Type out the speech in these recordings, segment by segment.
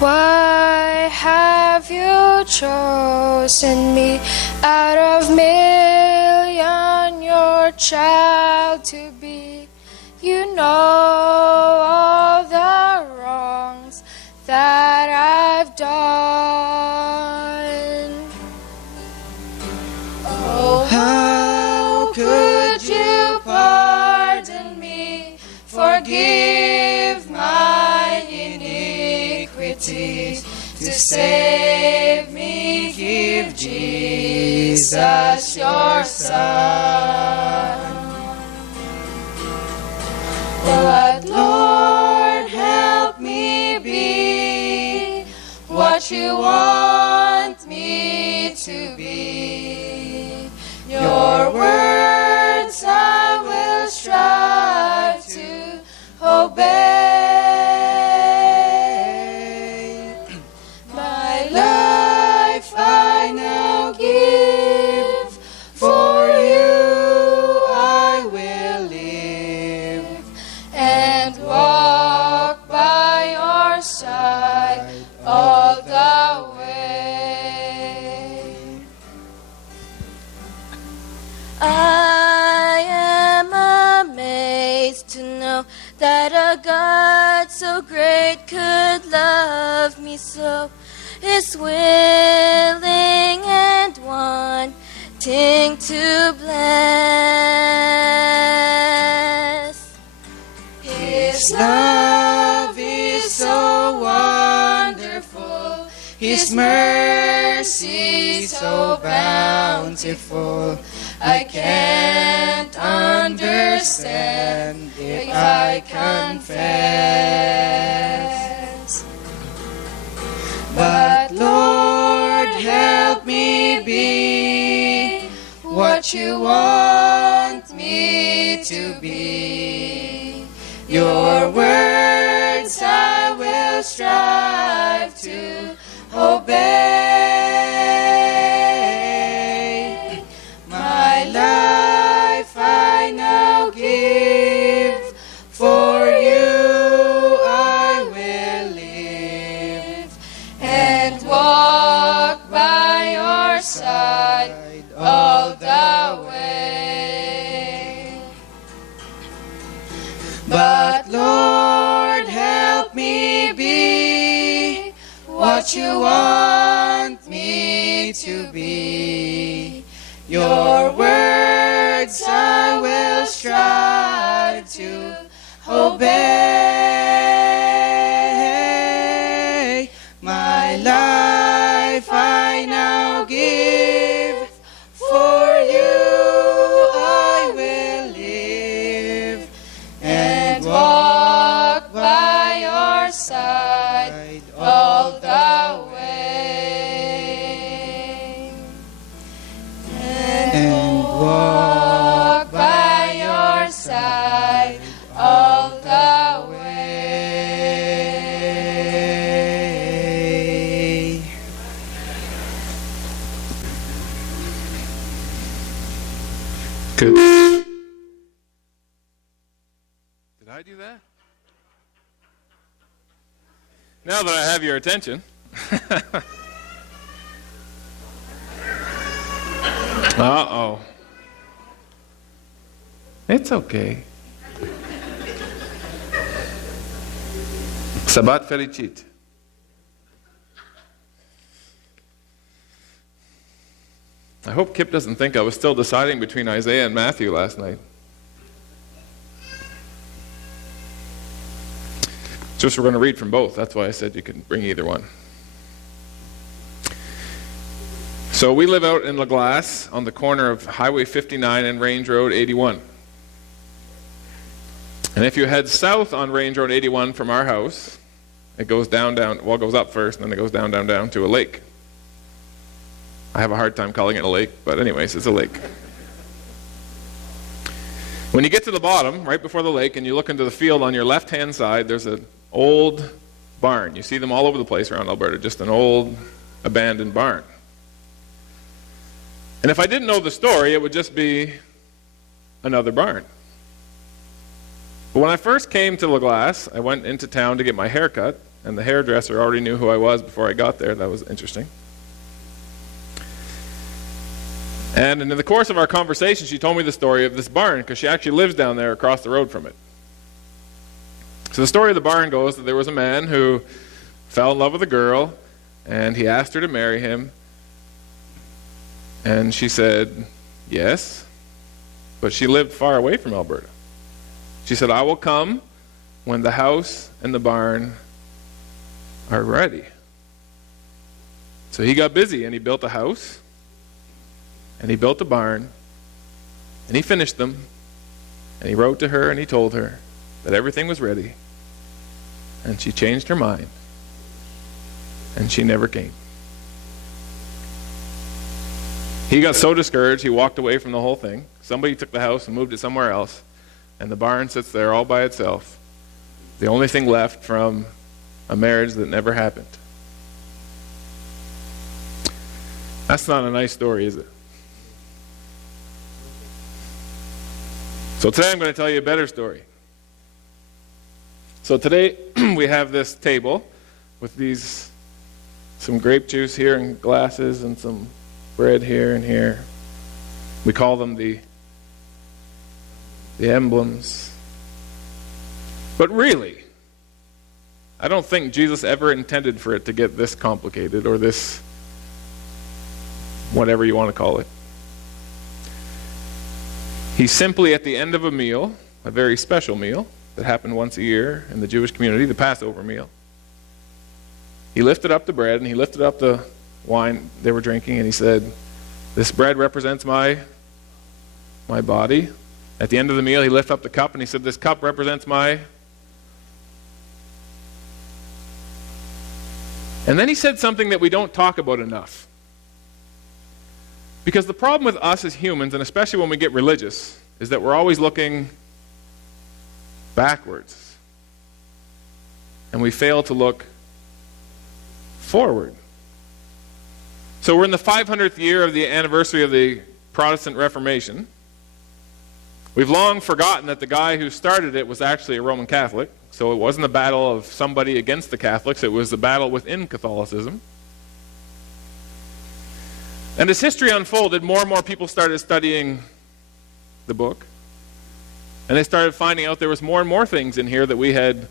Why have you chosen me out of million, your child to be? You know all the wrongs that I've done. Oh, how could you pardon me, forgive my iniquities, to save me, give Jesus your Son. But Lord, help me be what you want me to be. Your words I will strive to obey. My life I now give, for you I will live, and walk by your side all the way. I am amazed to know that a God so great could love me so, is willing and wanting to bless. His love is so wonderful, His mercy so bountiful. I can't understand if I confess. But Lord, help me be what you want me to be. Your words I will strive to obey. My life I now give, for you I will live, and walk by your side all the way. But Lord, help me be what you want me to be. Your words I will strive to obey. My life I now give, for you I will live, and walk by your side all the way. And walk by your side all the way. Good. Did I do that? Now that I have your attention. Uh-oh. It's okay. Sabat felicit. I hope Kip doesn't think I was still deciding between Isaiah and Matthew last night. Just we're going to read from both. That's why I said you can bring either one. So we live out in La Glace on the corner of Highway 59 and Range Road 81. And if you head south on Range Road 81 from our house, it goes down, well, it goes up first, and then it goes down to a lake. I have a hard time calling it a lake, but anyways, it's a lake. When you get to the bottom, right before the lake, and you look into the field on your left-hand side, there's an old barn. You see them all over the place around Alberta, just an old abandoned barn. And if I didn't know the story, it would just be another barn. But when I first came to La Glace, I went into town to get my hair cut, and the hairdresser already knew who I was before I got there. That was interesting. And in the course of our conversation, she told me the story of this barn, because she actually lives down there across the road from it. So the story of the barn goes that there was a man who fell in love with a girl, and he asked her to marry him. And she said, yes, but she lived far away from Alberta. She said, I will come when the house and the barn are ready. So he got busy, and he built a house, and he built a barn, and he finished them, and he wrote to her, and he told her that everything was ready, and she changed her mind, and she never came. He got so discouraged, he walked away from the whole thing. Somebody took the house and moved it somewhere else, and the barn sits there all by itself. The only thing left from a marriage that never happened. That's not a nice story, is it? So today I'm going to tell you a better story. So today we have this table with some grape juice here and glasses and some bread here and here. We call them the emblems. But really, I don't think Jesus ever intended for it to get this complicated, or this, whatever you want to call it. He simply, at the end of a meal, a very special meal that happened once a year in the Jewish community, the Passover meal, he lifted up the bread and he lifted up the wine they were drinking, and he said, this bread represents my body. At the end of the meal, he lifted up the cup and he said, this cup represents my... And then he said something that we don't talk about enough. Because the problem with us as humans, and especially when we get religious, is that we're always looking backwards. And we fail to look forward. So we're in the 500th year of the anniversary of the Protestant Reformation. We've long forgotten that the guy who started it was actually a Roman Catholic. So it wasn't a battle of somebody against the Catholics, it was a battle within Catholicism. And as history unfolded, more and more people started studying the book. And they started finding out there was more and more things in here that we had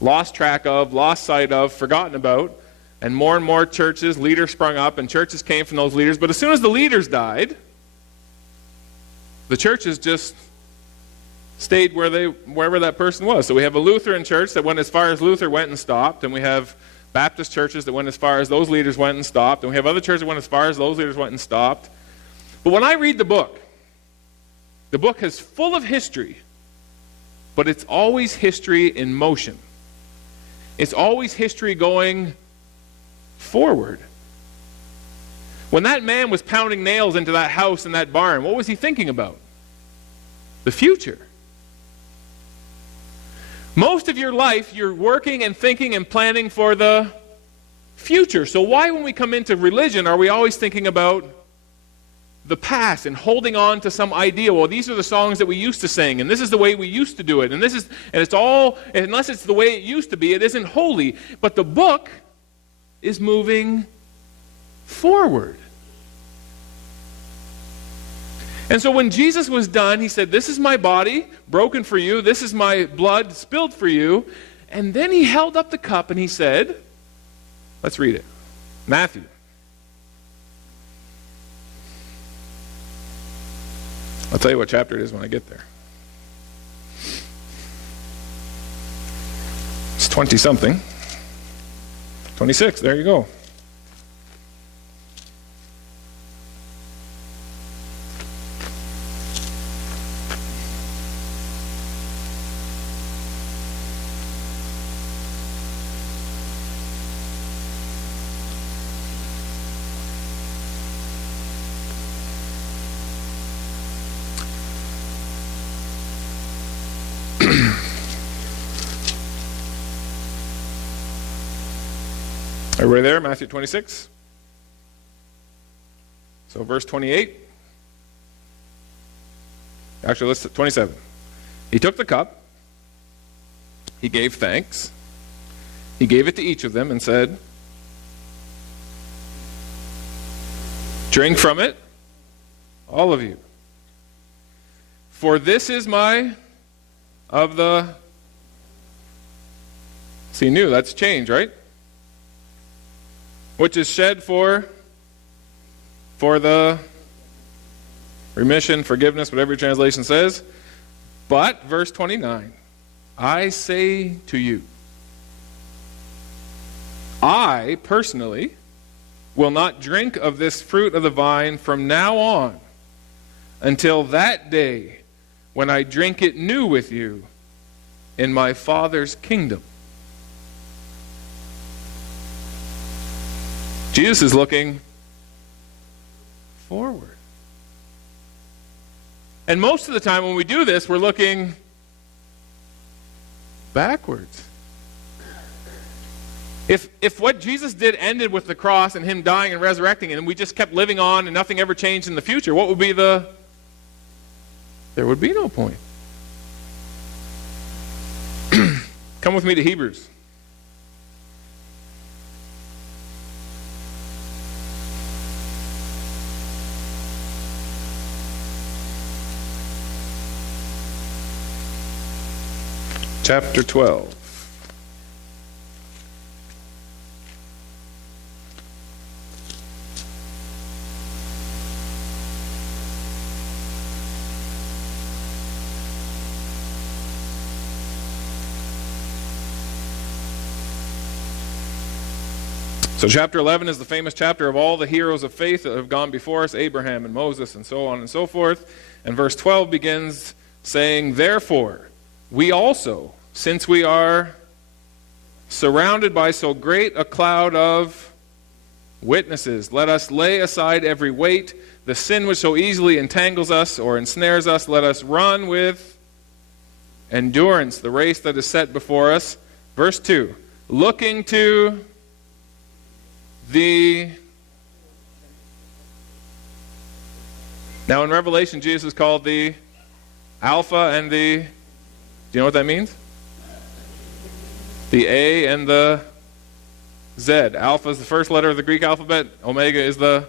lost track of, lost sight of, forgotten about. And more churches, leaders sprung up, and churches came from those leaders. But as soon as the leaders died, the churches just stayed wherever that person was. So we have a Lutheran church that went as far as Luther went and stopped, and we have Baptist churches that went as far as those leaders went and stopped, and we have other churches that went as far as those leaders went and stopped. But when I read the book is full of history, but it's always history in motion. It's always history going forward. When that man was pounding nails into that house and that barn, what was he thinking about? The future. Most of your life, you're working and thinking and planning for the future. So why, when we come into religion, are we always thinking about the past and holding on to some idea? Well, these are the songs that we used to sing, and this is the way we used to do it, and it's all, unless it's the way it used to be, it isn't holy. But the book is moving forward. And so when Jesus was done, he said, this is my body broken for you. This is my blood spilled for you. And then he held up the cup and he said, let's read it. Matthew. I'll tell you what chapter it is when I get there. It's 20-something. 26, there you go. Everybody there? Matthew 26. So verse 28. Actually, let's 27. He took the cup, he gave thanks. He gave it to each of them and said, "Drink from it, all of you. For this is my, of the," see, new, that's change, right? "Which is shed for the remission, forgiveness," whatever your translation says. "But," verse 29, "I say to you, I personally will not drink of this fruit of the vine from now on until that day when I drink it new with you in my Father's kingdom." Jesus is looking forward. And most of the time when we do this, we're looking backwards. If what Jesus did ended with the cross and him dying and resurrecting, and we just kept living on and nothing ever changed in the future, what would be there would be no point. Come with me to Hebrews. Chapter 12. So chapter 11 is the famous chapter of all the heroes of faith that have gone before us, Abraham and Moses and so on and so forth. And verse 12 begins saying, "Therefore, we also, since we are surrounded by so great a cloud of witnesses, let us lay aside every weight, the sin which so easily entangles us or ensnares us. Let us run with endurance the race that is set before us." Verse 2, "Looking to Now in Revelation, Jesus is called the Alpha and the, do you know what that means? The A and the Z. Alpha is the first letter of the Greek alphabet. Omega is the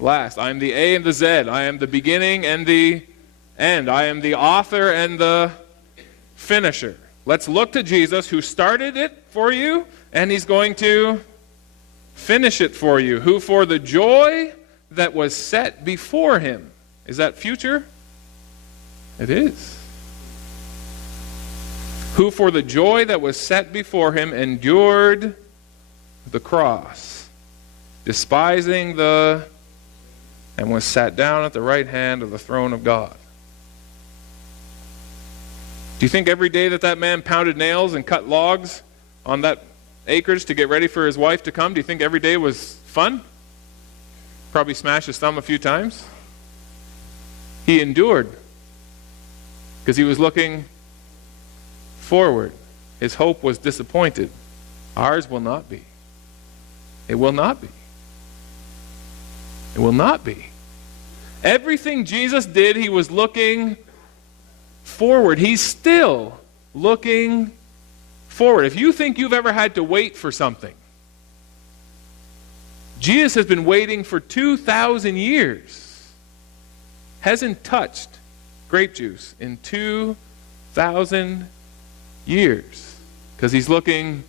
last. I am the A and the Z. I am the beginning and the end. I am the author and the finisher. Let's look to Jesus, who started it for you, and he's going to finish it for you. Who for the joy that was set before him. Is that future? It is. Who for the joy that was set before him endured the cross, despising and was sat down at the right hand of the throne of God. Do you think every day that man pounded nails and cut logs on that acreage to get ready for his wife to come, do you think every day was fun? Probably smashed his thumb a few times. He endured because he was looking forward. His hope was disappointed. Ours will not be. It will not be. It will not be. Everything Jesus did, he was looking forward. He's still looking forward. If you think you've ever had to wait for something, Jesus has been waiting for 2,000 years. Hasn't touched grape juice in 2,000 years because he's looking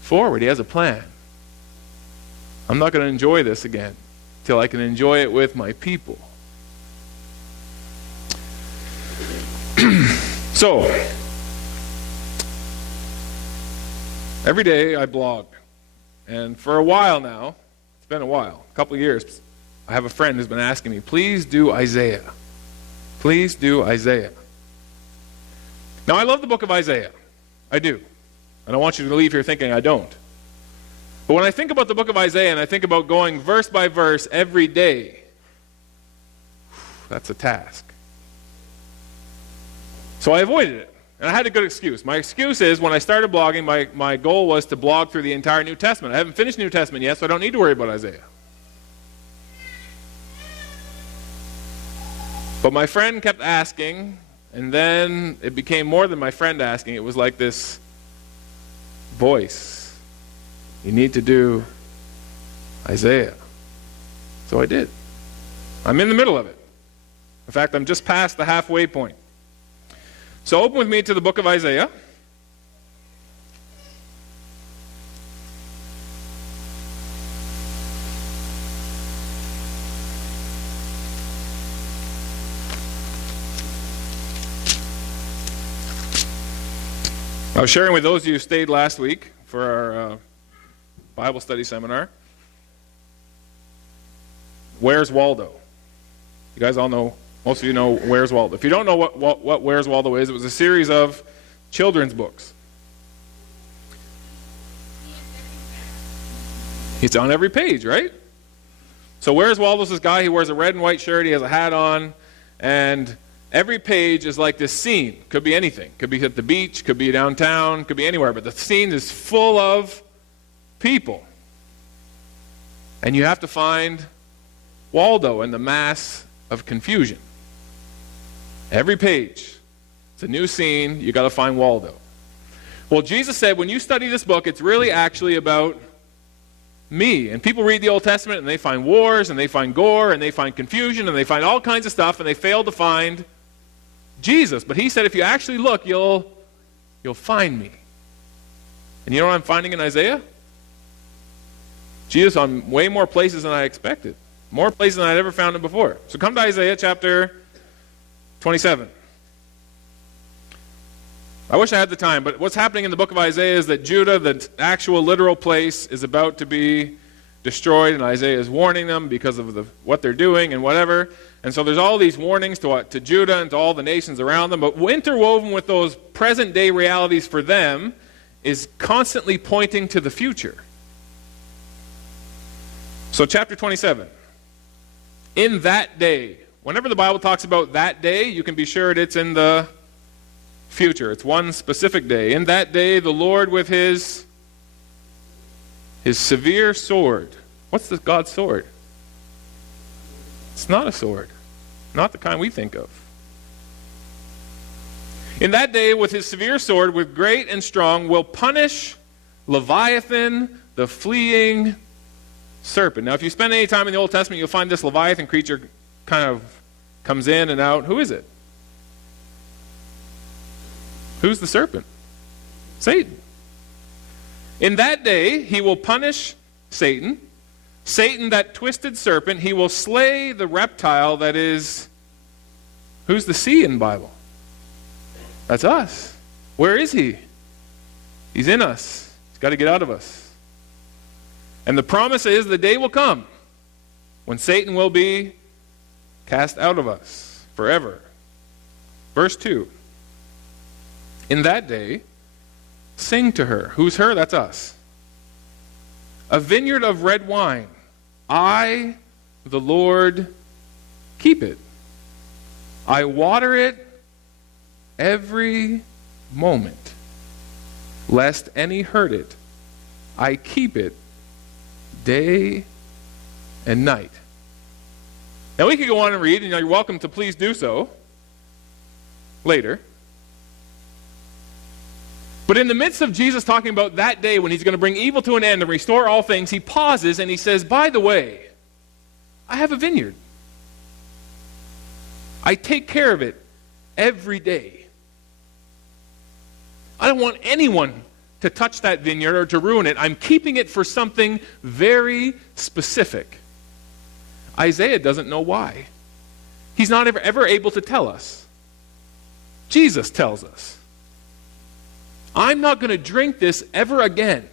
forward. He has a plan. I'm not going to enjoy this again till I can enjoy it with my people. So, every day I blog. And for a while now, it's been a while, a couple of years, I have a friend who's been asking me, please do Isaiah. Please do Isaiah. Now, I love the book of Isaiah. I do. I don't want you to leave here thinking I don't. But when I think about the book of Isaiah and I think about going verse by verse every day, that's a task. So I avoided it. And I had a good excuse. My excuse is when I started blogging, my goal was to blog through the entire New Testament. I haven't finished New Testament yet, so I don't need to worry about Isaiah. But my friend kept asking, And then it became more than my friend asking. It was like this voice. You need to do Isaiah. So I did. I'm in the middle of it. In fact, I'm just past the halfway point. So open with me to the book of Isaiah. I was sharing with those of you who stayed last week for our Bible study seminar. Where's Waldo? You guys all know, most of you know Where's Waldo. If you don't know what Where's Waldo is, it was a series of children's books. It's on every page, right? So Where's Waldo's this guy, he wears a red and white shirt, he has a hat on, and every page is like this scene. Could be anything. Could be at the beach, could be downtown, could be anywhere. But the scene is full of people. And you have to find Waldo in the mass of confusion. Every page, it's a new scene. You got to find Waldo. Well, Jesus said, when you study this book, it's really actually about me. And people read the Old Testament and they find wars and they find gore and they find confusion and they find all kinds of stuff and they fail to find Jesus. But he said, if you actually look, you'll find me. And you know what I'm finding in Isaiah? Jesus on way more places than I expected. More places than I'd ever found him before. So come to Isaiah chapter 27. I wish I had the time, but what's happening in the book of Isaiah is that Judah, the actual literal place, is about to be destroyed, and Isaiah is warning them because of what they're doing and whatever. And so there's all these warnings to Judah and to all the nations around them, but interwoven with those present-day realities for them is constantly pointing to the future. So chapter 27. In that day. Whenever the Bible talks about that day, you can be sure it's in the future. It's one specific day. In that day, the Lord with his severe sword. What's God's sword? It's not a sword. Not the kind we think of. In that day, with his severe sword, with great and strong, will punish Leviathan, the fleeing serpent. Now, if you spend any time in the Old Testament, you'll find this Leviathan creature kind of comes in and out. Who is it? Who's the serpent? Satan. In that day, he will punish Satan. Satan, that twisted serpent, he will slay the reptile that is... Who's the sea in the Bible? That's us. Where is he? He's in us. He's got to get out of us. And the promise is the day will come when Satan will be cast out of us forever. Verse 2. In that day, sing to her. Who's her? That's us. A vineyard of red wine. I, the Lord, keep it. I water it every moment, lest any hurt it. I keep it day and night. Now we could go on and read, and you're welcome to please do so later. But in the midst of Jesus talking about that day when he's going to bring evil to an end and restore all things, he pauses and he says, by the way, I have a vineyard. I take care of it every day. I don't want anyone to touch that vineyard or to ruin it. I'm keeping it for something very specific. Isaiah doesn't know why. He's not ever able to tell us. Jesus tells us. I'm not going to drink this ever again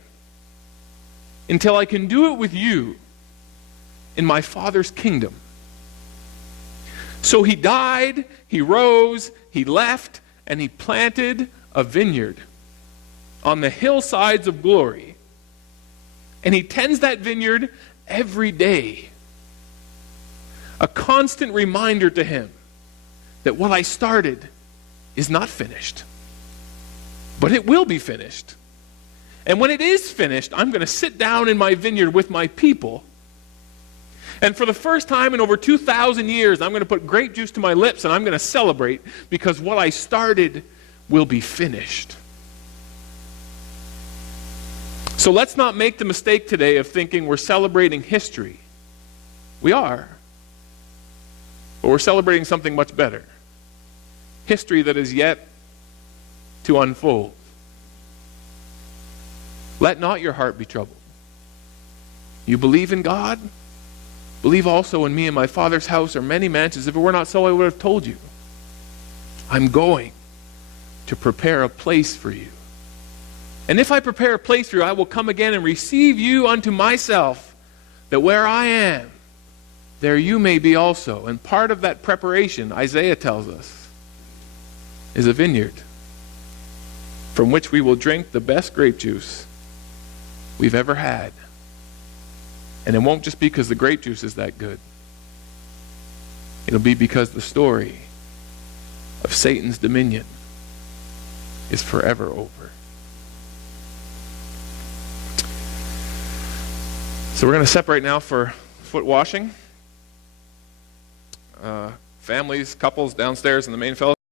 until I can do it with you in my Father's kingdom. So he died, he rose, he left, and he planted a vineyard on the hillsides of glory. And he tends that vineyard every day. A constant reminder to him that what I started is not finished. But it will be finished. And when it is finished, I'm going to sit down in my vineyard with my people. And for the first time in over 2,000 years, I'm going to put grape juice to my lips and I'm going to celebrate because what I started will be finished. So let's not make the mistake today of thinking we're celebrating history. We are. But we're celebrating something much better. History that is yet to unfold. Let not your heart be troubled. You believe in God? Believe also in me. In my Father's house are many mansions. If it were not so, I would have told you. I'm going to prepare a place for you. And if I prepare a place for you, I will come again and receive you unto myself, that where I am, there you may be also. And part of that preparation, Isaiah tells us, is a vineyard from which we will drink the best grape juice we've ever had. And it won't just be because the grape juice is that good. It'll be because the story of Satan's dominion is forever over. So we're going to separate now for foot washing. Families, couples downstairs in the main fellowship.